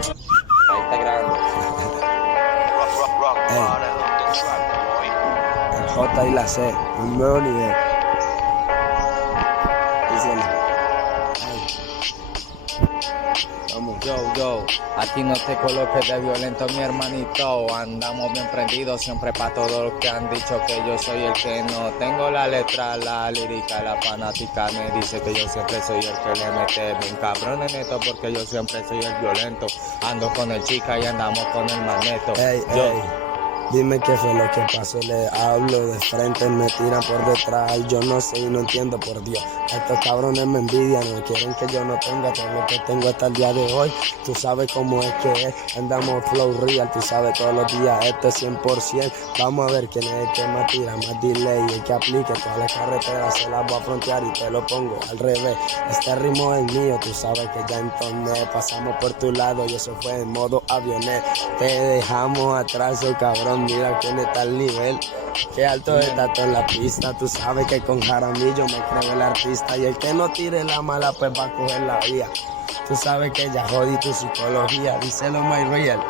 Ahí está grabando. El J y la C, un nuevo nivel. Díselo. Vamos. Yo, aquí no te coloques de violento, mi hermanito. Andamos bien prendidos siempre para todos los que han dicho que yo soy el que no tengo la letra, la lírica, la fanática me dice que yo siempre soy el que le mete bien cabrón en esto porque yo siempre soy el violento. Ando con el chica y andamos con el magneto. Ey, dime qué fue lo que pasó, le hablo de frente, me tiran por detrás, yo no sé y no entiendo, por Dios, estos cabrones me envidian, no quieren que yo no tenga todo lo que tengo hasta el día de hoy, tú sabes cómo es que es, andamos flow real, tú sabes todos los días, esto es 100%, vamos a ver quién es el que más tira, más delay, el que aplique todas las carreteras, se las voy a frontear y te lo pongo al revés, este ritmo es mío, tú sabes que ya entonces pasamos por tu lado y eso fue en modo avionet, te dejamos atrás, oh cabrón. Mira quién está al nivel, qué alto está todo en la pista. Tú sabes que con Jaramillo me creo el artista. Y el que no tire la mala pues va a coger la vía. Tú sabes que ya jodí tu psicología, díselo my real.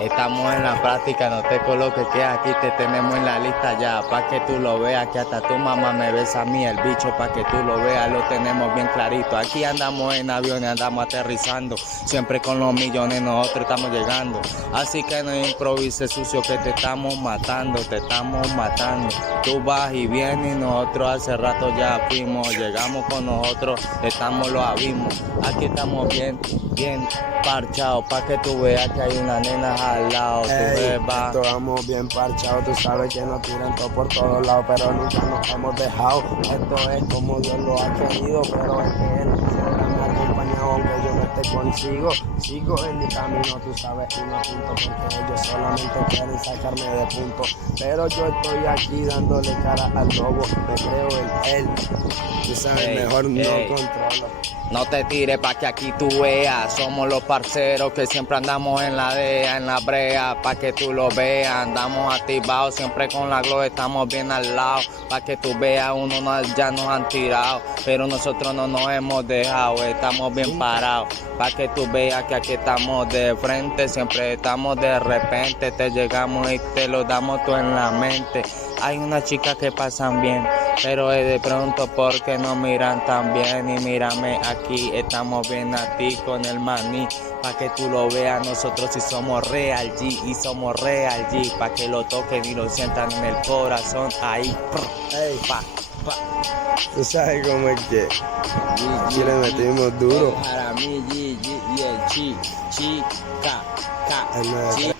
Estamos en la práctica, no te coloques que aquí te tenemos en la lista ya, pa' que tú lo veas, que hasta tu mamá me besa a mí el bicho, pa' que tú lo veas, lo tenemos bien clarito. Aquí andamos en aviones, andamos aterrizando, siempre con los millones nosotros estamos llegando. Así que no improvises sucio que te estamos matando, te estamos matando. Tú vas y vienes y nosotros hace rato ya fuimos, llegamos con nosotros, estamos los abismos. Aquí estamos bien parchados, pa' que tú veas que hay una nena al lado. Estamos bien parchados, tú sabes que nos tiran todo por todos lados, pero nunca nos hemos dejado. Esto es como Dios lo ha querido, pero es que Él siempre me ha acompañado, aunque yo no esté consigo. Sigo en mi camino, tú sabes, y no pinto porque ellos solamente quieren sacarme de punto. Pero yo estoy aquí dándole cara al lobo, me creo en Él. Tú sabes, mejor no controlo. No te tires pa' que aquí tú veas, somos los parceros que siempre andamos en la DEA, en la brea, pa' que tú lo veas, andamos activados, siempre con la gloria estamos bien al lado, pa' que tú veas, ya nos han tirado, pero nosotros no nos hemos dejado, estamos bien parados, pa' que tú veas que aquí estamos de frente, siempre estamos de repente, te llegamos y te lo damos todo en la mente. Hay unas chicas que pasan bien, pero es de pronto porque no miran tan bien. Y mírame aquí, estamos bien a ti con el maní. Pa' que tú lo veas, nosotros sí somos real G. Y somos real G, pa' que lo toquen y lo sientan en el corazón. Ahí, hey, pa. Tú sabes cómo es que aquí le metimos duro. El Jaramillo, y el chica, El